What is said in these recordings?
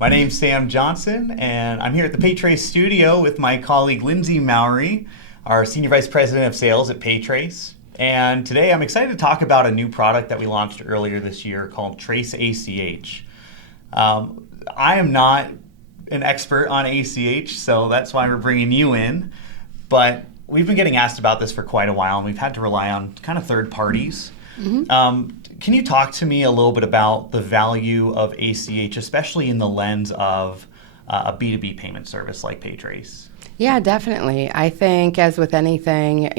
My name's Sam Johnson, and I'm here at the Paytrace studio with my colleague Lindsay Mowry, our Senior Vice President of Sales at Paytrace. And today I'm excited to talk about a new product that we launched earlier this year called Trace ACH. I am not an expert on ACH, so that's why we're bringing you in. But we've been getting asked about this for quite a while, and we've had to rely on kind of third parties. Can you talk to me a little bit about the value of ACH, especially in the lens of a B2B payment service like Paytrace? Yeah, definitely. I think as with anything,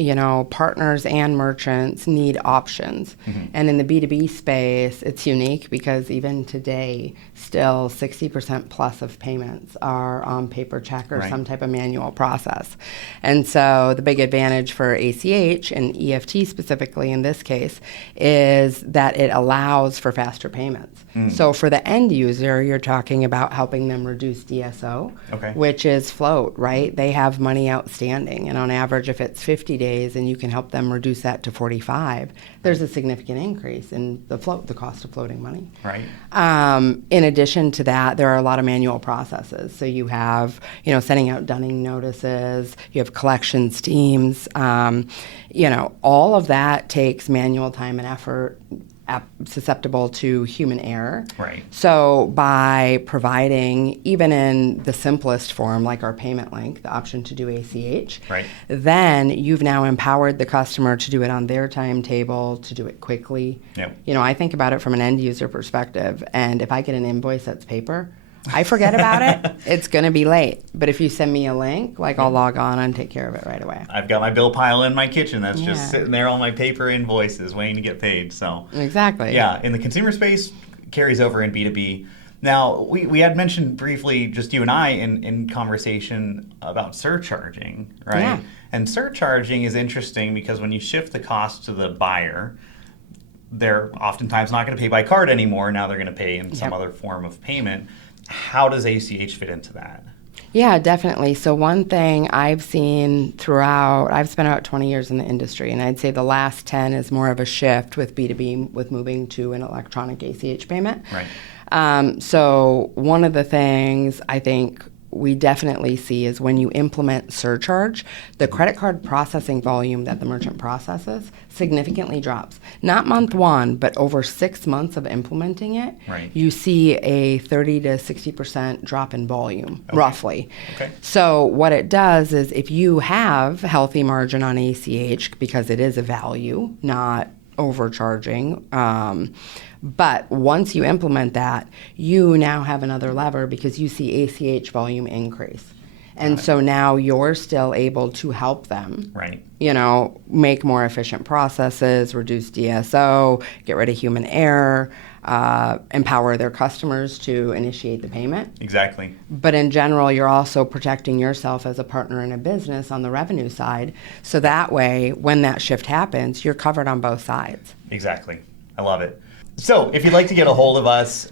partners and merchants need options. And in the B2B space, it's unique because even today, still 60% plus of payments are on paper check or some type of manual process. And so the big advantage for ACH and EFT specifically in this case is that it allows for faster payments. So for the end user, you're talking about helping them reduce DSO, which is float, right? They have money outstanding, and on average, if it's 50 days and you can help them reduce that to 45, there's a significant increase in the cost of floating money. In addition to that, there are a lot of manual processes. So you have, sending out dunning notices, you have collections teams, all of that takes manual time and effort, susceptible to human error. So by providing, even in the simplest form, like our payment link, the option to do ACH, then you've now empowered the customer to do it on their timetable, to do it quickly. I think about it from an end user perspective, and if I get an invoice that's paper, I forget about it, it's going to be late. But if you send me a link, I'll log on and take care of it right away. I've got my bill pile in my kitchen that's just sitting there, all my paper invoices waiting to get paid. So exactly. Yeah, in the consumer space, carries over in B2B. Now, we had mentioned briefly, just you and I, in conversation about surcharging, right? Yeah. And surcharging is interesting because when you shift the cost to the buyer, they're oftentimes not going to pay by card anymore. Now they're going to pay in some other form of payment. How does ACH fit into that? Yeah, definitely. So one thing I've seen throughout, I've spent about 20 years in the industry, and I'd say the last 10 is more of a shift with B2B, with moving to an electronic ACH payment. So one of the things I think we definitely see is when you implement surcharge, the credit card processing volume that the merchant processes significantly drops. Not month one, but over 6 months of implementing it, you see a 30 to 60% drop in volume, roughly. So what it does is if you have healthy margin on ACH, because it is a value, not overcharging, but once you implement that, you now have another lever because you see ACH volume increase. And so now you're still able to help them, make more efficient processes, reduce DSO, get rid of human error, empower their customers to initiate the payment. Exactly. But in general, you're also protecting yourself as a partner in a business on the revenue side. So that way, when that shift happens, you're covered on both sides. Exactly. I love it. So if you'd like to get a hold of us,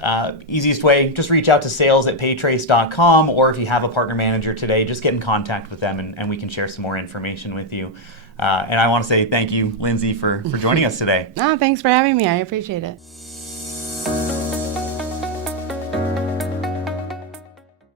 easiest way, just reach out to sales@paytrace.com, or if you have a partner manager today, just get in contact with them and we can share some more information with you. And I want to say thank you, Lindsay, for joining us today. Thanks for having me. I appreciate it.